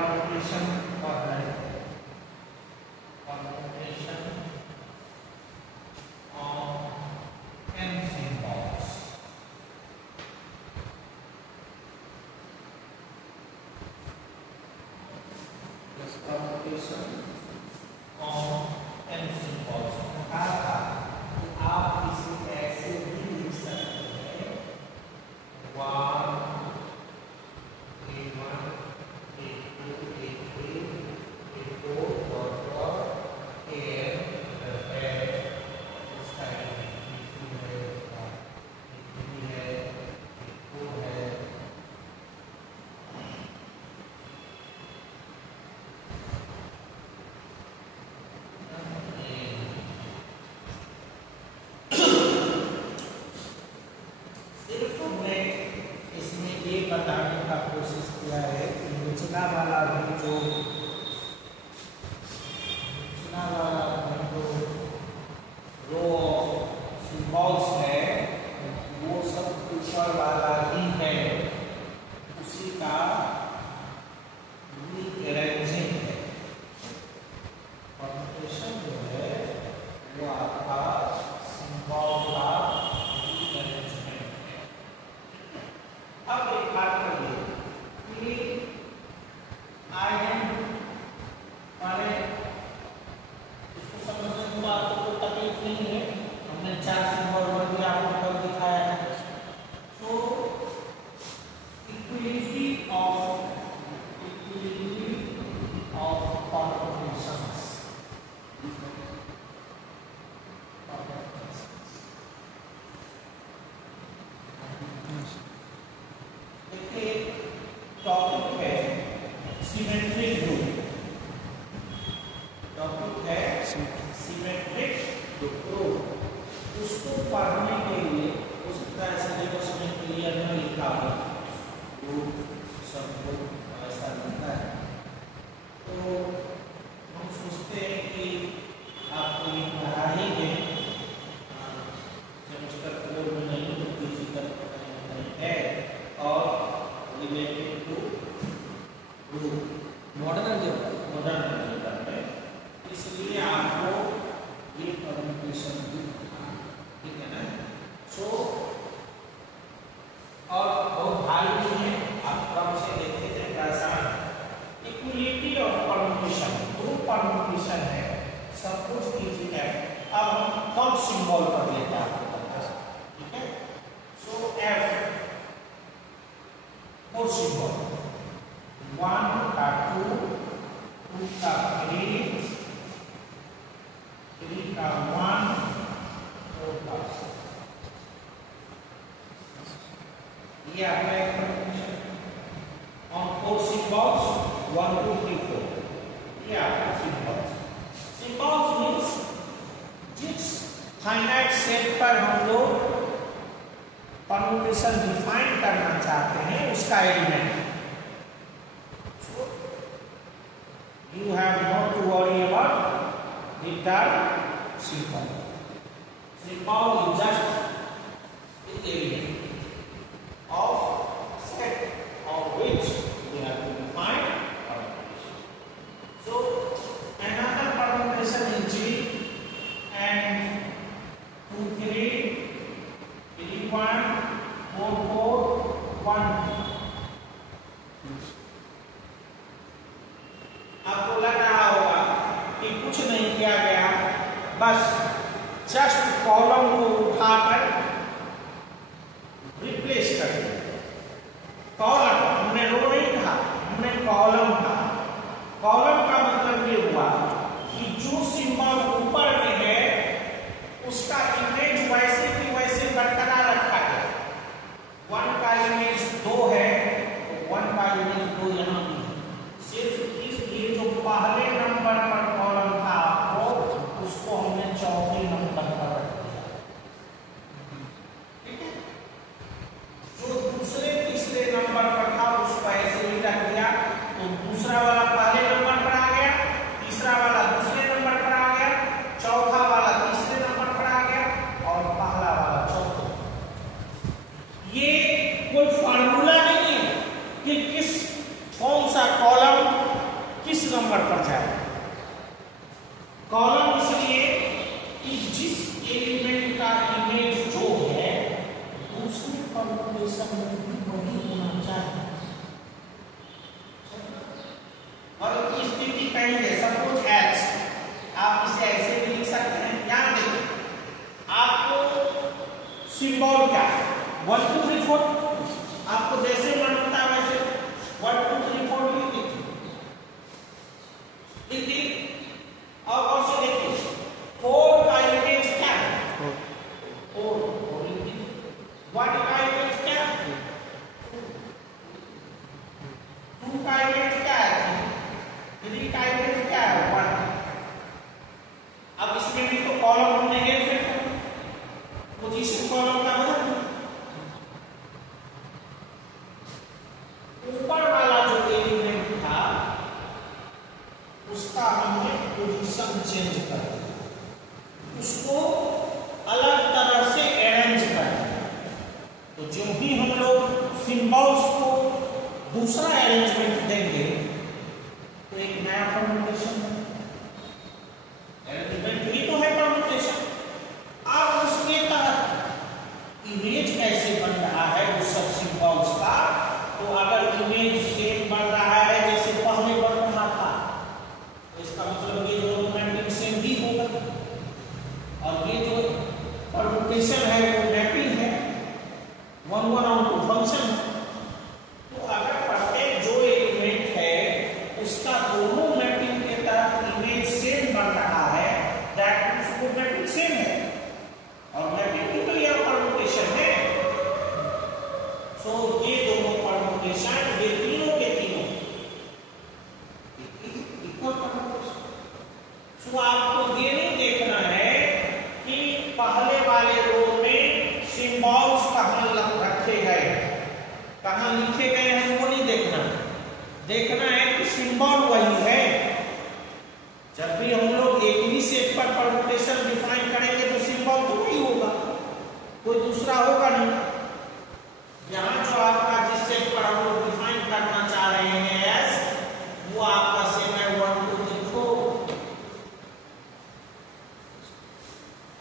Permutation पढ़ रहे थे, permutation of n symbols. Permutation of n symbols कहा था कि आप इसे ऐसे भी लिख सकते हैं, 1 A1 A2 A3 A4 और AN है, इसका A2 है, A3 है, A4 है, सिर्फ हमने इसमें ये बताने का कोशिश किया है कि निचला वाला भी जो रो सिंबल्स है वो सब ऊपर वाला ही है, उसी का रीअरेंजिंग है। परम्यूटेशन जो है वो आपका सिंबल का रीअरेंजमेंट है। अब एक बात करिए कि आयन माने इसको समझने में आपको कोई तकलीफ नहीं है, हमने 4 सिंबल और भी आपको कर दिखाया है। तो इक्विलिटी ऑफ परम्यूटेशंस, देखिए टॉपिक है सिमेट्रिक ग्रुप, टॉपिक है सिमेट्रिक ग्रुप। उसको पढ़ने के लिए हो सकता है सिलेबस में क्लियर न लिखा हो, ग्रुप सबको ऐसा लिखता है, तो हम सोचते हैं कि आपको ये पढ़ा ही दें, सेमेस्टर 4 में नहीं तो पीजी तक नहीं है, और related to group modern algebra में, इसलिए आपको ये परम्यूटेशन भी पढ़ना, ठीक है ना। सो और बहुत भारी नहीं है, आप कम से देखे थे कैसा equality of permutation, group permutation है, सब कुछ इजी है। अब हम कम सिंबल पर लेते हैं आपको पता है, ठीक है। सो F 4 सिंबल, 1 का 2, 2 का 3, 3 का 1, 4 का 6। ये आपका एक परम्यूटेशन ऑन 4 सिंबल्स, 1 2 3 4, ये आपका सिंबल्स। सिंबल्स मीन्स जिस फाइनाइट सेट पर हम लोग परम्यूटेशन डिफाइन करना चाहते हैं उसका element. So you have not to worry about the term symbol. Symbol is just the element of set of which we have to define permutation. So another permutation is G and 2 3 3 1 4 4 1 2। आपको लग रहा होगा कि कुछ नहीं किया गया, बस जस्ट कॉलम को उठाकर रिप्लेस कर दिया। कॉलम हमने रो नहीं कहा, हमने कॉलम कहा। कॉलम का मतलब ये हुआ कि जो सिंबल ऊपर में है उसका इमेज वैसे की वैसे बरकरार रखा है। 1 का इमेज 2 है तो 1 का इमेज 2 यहाँ भी है, सिर्फ इसलिए जो पहले नंबर पर कॉलम था आपको उसको हमने चौथे नंबर पर रख दिया। नंबर पर जाए। कॉलम इसलिए कि जिस एलिमेंट का इमेज जो है दूसरे परमुटेशन में भी वही होना चाहिए। और स्थिति कहीं है, सपोज एच, आप इसे ऐसे भी लिख सकते हैं। ध्यान दें, आपको सिंबल क्या है 1 2 3 4, आपको जैसे मन होता है वैसे 1 2 3 4 लिख दीजिए। और से देखिए 4 का इमेज क्या है, 4 1 का इमेज क्या है, 2 का इमेज क्या है, 3 का इमेज क्या है 1। अब इसमें भी तो कॉलम हमने एक सेट कर, पोजीशन कॉलम का बदल, ऊपर वाला जो एलिमेंट था उसका हमने पोजीशन चेंज कर दिया, उसको अलग तरह से अरेंज कर दिया। तो जो भी हम लोग सिंबल्स को दूसरा अरेंजमेंट देंगे तो एक नया परमुटेशन है। अरेंजमेंट ही तो है परमुटेशन। अब उसके तहत इमेज कैसे बन रहा है उस सब सिंबल्स का, तो अगर इमेज सेम बन रहा है जैसे पहले बन रहा था तो इसका मतलब ये दोनों मैपिंग सेम ही होगा। और ये जो परमुटेशन है वो मैपिंग है, 1 1 और 2 फंक्शन है। तो अगर प्रत्येक जो एलिमेंट है उसका दोनों मैपिंग के तहत इमेज सेम बन रहा है, दैट मींस वो मैपिंग सेम है। और मैपिंग की तो यह परमुटेशन है। सो ये दोनों परमुटेशन, ये तीनों के तीनों इक्वल परमुटेशन। सो आपको ये नहीं देखना है कि पहले वाले रो में सिंबल्स कहां रखे गए, कहां लिखे गए हैं, वो नहीं देखना। देखना है कि सिंबल वही है। जब भी हम लोग एक ही सेट पर परमुटेशन डिफाइन करेंगे तो सिंबल तो वही होगा, कोई दूसरा होगा नहीं। यहां जो आपका जिस सेट पर हम लोग डिफाइन करना चाह रहे हैं एस, वो आपका सेट है 1 2 3 4।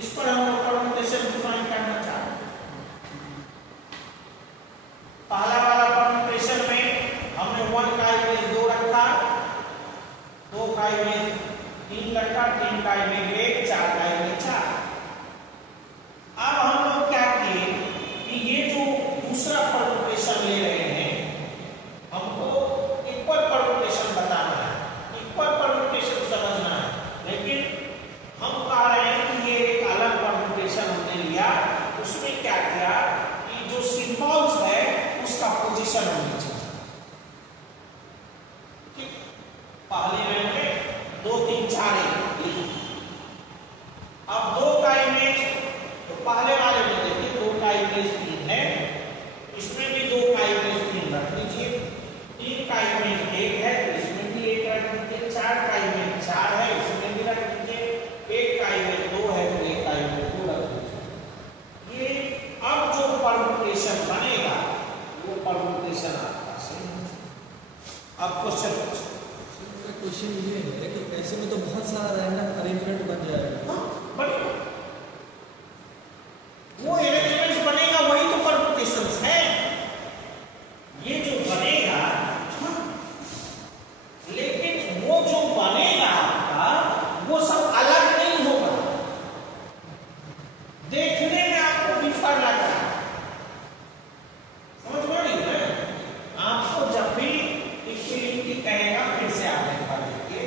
इस पर हम लोग परमुटेशन डिफाइन करना चाह रहे हैं। पहला वाला परमुटेशन में हमने 1 का इमेज 2 रखा, 2 का इमेज 3 रखा, 3 का इमेज 1, 4 का इमेज 4। अब हम लोग क्या किए कि ये जो दूसरा परमुटेशन ले रहे हैं, हमको इक्वल परमुटेशन बताना है, इक्वल परमुटेशन समझना है। लेकिन हम कह रहे हैं कि ये एक अलग परमुटेशन हमने लिया, उसमें क्या किया कि जो सिंबल्स है उसका पोजीशन होनी चाहिए। ठीक, पहले में 2 3 4 अब 2 का इमेज, तो पहले वाले में देखिए 2 का इमेज 3 है, इसमें भी 2 का इमेज 3 रख दीजिए। 3 का इमेज 1 है तो इसमें भी 1 रख दीजिए। 4 का इमेज 4 है, इसमें भी रख दीजिए। 1 का इमेज 2 है तो 1 का इमेज 2 रख दीजिए। ये अब जो परमुटेशन बनेगा वो परमुटेशन आपका सही है। अब क्वेश्चन ये है कि ऐसे में तो बहुत सारा रैंडम अरेंजमेंट बन जाएगा। बनेगा, वो अरेंजमेंट बनेगा, वही तो परमुटेशंस है। ये जो बनेगा, लेकिन वो जो बनेगा आपका वो सब अलग नहीं होगा, देखने में आपको डिफर लग रहा है। समझ में नहीं है? आपको जब भी इक्विलिटी कहेगा फिर से आप देखा देखिए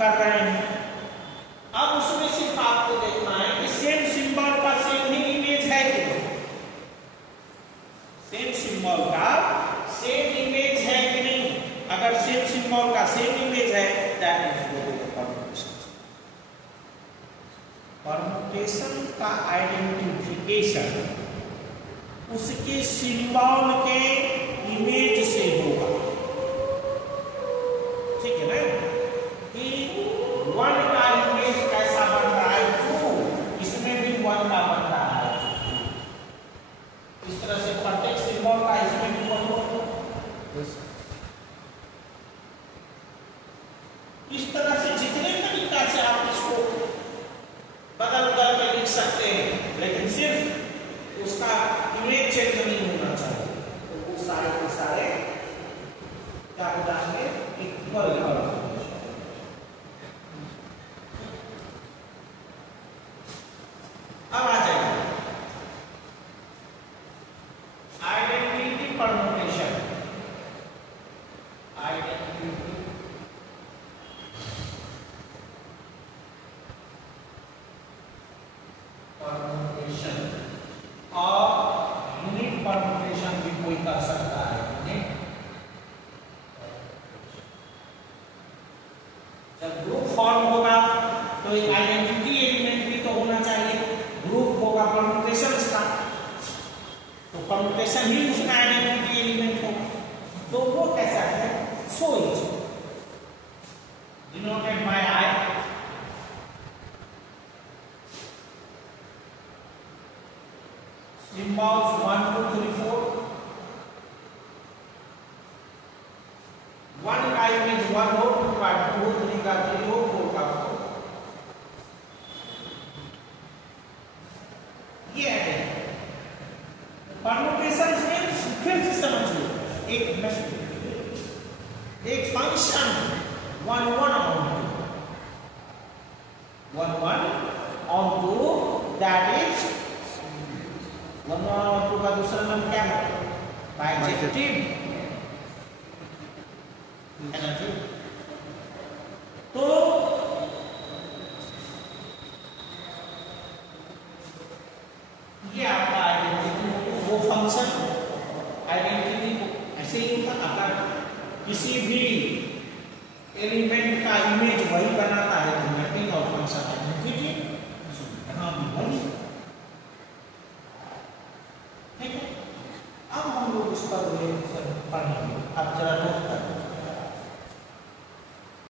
कर रहे हैं। अब उसमें सिर्फ आपको देखना है कि सेम सिंबल का सेम ही इमेज है कि नहीं, सेम सिंबल का सेम इमेज है कि नहीं। अगर सेम सिंबल का सेम इमेज है दैट इज परम्यूटेशन। परम्यूटेशन का आइडेंटिफिकेशन उसके सिंबल के इमेज से होगा, ठीक है ना, कि 1 का इमेज कैसा बन रहा है 2, इसमें भी 1 का बन रहा है। इस तरह से प्रत्येक सिंबल का इसमें भी 1 होगा। इस तरह से जितने तरीका से आप इसको बदल बदल के लिख सकते हैं, लेकिन सिर्फ उसका इमेज चेंज नहीं होना चाहिए। तो वो सारे के सारे क्या हो जाएंगे, इक्वल हो। अब आ जाइए आइडेंटिटी परम्यूटेशन। आइडेंटिटी परम्यूटेशन और यूनिट परम्यूटेशन भी कोई कर सकता है। जब ग्रुप फॉर्म होगा तो एक आइडेंटिटी एलिमेंट भी तो होना चाहिए। ग्रुप होगा परम्यूटेशंस का, तो परम्यूटेशन ही उसका आइडेंटिटी एलिमेंट होगा। तो वो कैसा है, so is denoted by I. Symbols 1, 2, 3, 4. 1 का इमेज 1 हो, 2 का 2 हो, 3 का 3 हो, 4 का 4। ये है परम्यूटेशन में। फिर से समझिए, एक फंक्शन 1 1 on 2 दैट इज 1 और 2 का दूसरा नाम क्या है, बाइजेक्टिव है ना जी। तो ये आपका आइडेंटिटी, वो फंक्शन आइडेंटिटी ऐसे ही होता। अगर किसी भी एलिमेंट का इमेज वही बनाता है तो मैपिंग और फंक्शन आइडेंटिटी यहाँ भी वही। ठीक है, अब हम लोग इस पर पढ़ेंगे। अब जरा नोट करें।